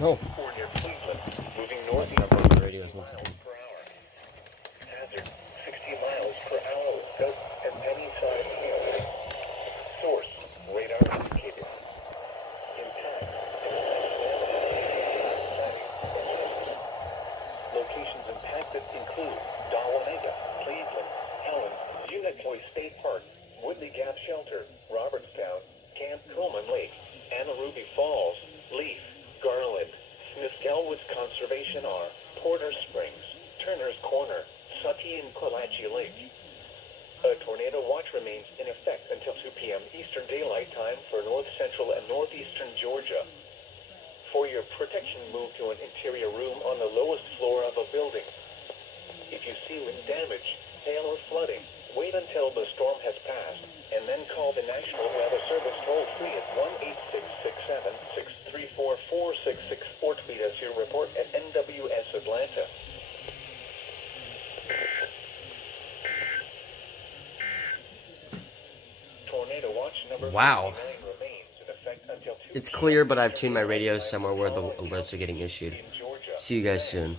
Oh. or near Cleveland, moving Up northeast on the radio. 60 miles per hour. Hazard, 60 miles per hour, gust and any side hail. Source, radar indicated. Impact, locations impacted include Dahlonega, Cleveland, Helen, Unicoi State Park, Woodley Gap Shelter, Robertstown, Camp Coleman Lake, Amaruby Falls, Leaf, Garland, Smith-Galwoods Conservation R, Porter Springs, Turner's Corner, Sutty and Coalachi Lake. A tornado watch remains in effect until 2 p.m. Eastern Daylight Time for north central and northeastern Georgia. For your protection, move to an interior room on the lowest floor of a building. If you see wind damage, hail or flooding, wait until the storm has passed, and then call the National Weather Service toll-free at 1-866-7-634-4664 or tweet us your report at NWS Atlanta. Tornado watch number Wow. 59 remains in effect until 2 It's clear, but I've tuned my radio somewhere where the alerts are getting issued. in Georgia. See you guys soon.